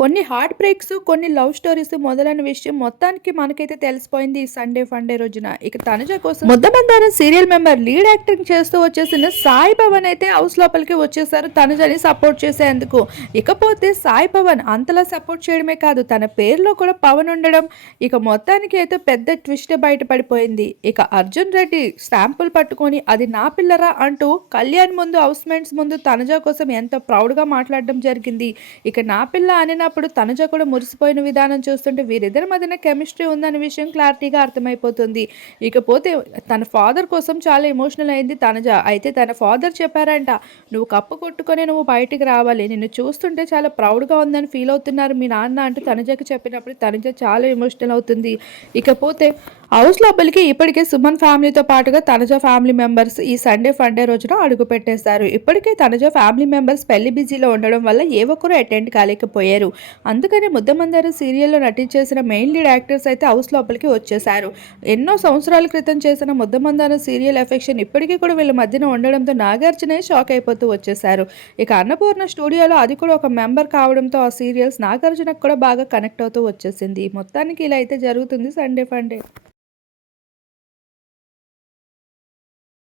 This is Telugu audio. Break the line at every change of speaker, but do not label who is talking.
కొన్ని హార్ట్ బ్రేక్స్ కొన్ని లవ్ స్టోరీస్ మొదలైన విషయం మొత్తానికి మనకైతే తెలిసిపోయింది ఈ సండే ఫండే రోజున. ఇక తనుజ కోసం ముద్దబందారం సీరియల్ మెంబర్ లీడ్ యాక్టింగ్ చేస్తూ వచ్చేసిన సాయి పవన్ అయితే హౌస్ లోపలికి వచ్చేసారు తనుజని సపోర్ట్ చేసేందుకు. ఇకపోతే సాయి పవన్ అంతలా సపోర్ట్ చేయడమే కాదు తన పేరులో కూడా పవన్ ఉండడం ఇక మొత్తానికి అయితే పెద్ద ట్విస్ట్ బయటపడిపోయింది. ఇక అర్జున్ రెడ్డి స్టాంపుల్ పట్టుకొని అది నా పిల్లరా అంటూ కళ్యాణ్ ముందు హౌస్ మేట్స్ ముందు తనుజ కోసం ఎంతో ప్రౌడ్గా మాట్లాడడం జరిగింది. ఇక నా పిల్ల అని నా అనినప్పుడు తనుజ కూడా మురిసిపోయిన విధానం చూస్తుంటే వీరిద్దరి మధ్యన కెమిస్ట్రీ ఉందనే విషయం క్లారిటీగా అర్థమైపోతుంది. ఇకపోతే తన ఫాదర్ కోసం చాలా ఎమోషనల్ అయింది తనుజ. అయితే తన ఫాదర్ చెప్పారంట నువ్వు కప్పు కొట్టుకొని నువ్వు బయటికి రావాలి. నిన్ను చూస్తుంటే చాలా ప్రౌడ్గా ఉందని ఫీల్ అవుతున్నారు మీ నాన్న అంటూ తనుజకి చెప్పినప్పుడు తనుజ చాలా ఎమోషనల్ అవుతుంది. ఇకపోతే హౌస్ లోపలికి ఇప్పటికే సుమన్ ఫ్యామిలీతో పాటుగా తనుజ ఫ్యామిలీ మెంబర్స్ ఈ సండే ఫండే రోజున అడుగు పెట్టేస్తారు ఇప్పటికే తనుజ ఫ్యామిలీ మెంబర్స్ పెళ్ళి బిజీలో ఉండడం వల్ల ఏ ఒక్కరు అటెండ్ కాలేకపోయారు. అందుకని ముద్దమందారం సీరియల్లో నటించేసిన మెయిన్ లీడ్ యాక్టర్స్ అయితే హౌస్ లోపలికి వచ్చేశారు. ఎన్నో సంవత్సరాల క్రితం చేసిన ముద్దమందారం సీరియల్ ఎఫెక్షన్ ఇప్పటికీ కూడా వీళ్ళ మధ్యన ఉండడంతో నాగార్జునే షాక్ అయిపోతూ వచ్చేశారు. ఇక అన్నపూర్ణ స్టూడియోలో అది కూడా ఒక మెంబర్ కావడంతో ఆ సీరియల్స్ నాగార్జునకు కూడా బాగా కనెక్ట్ అవుతూ వచ్చేసింది. మొత్తానికి ఇలా అయితే జరుగుతుంది సండే ఫండే.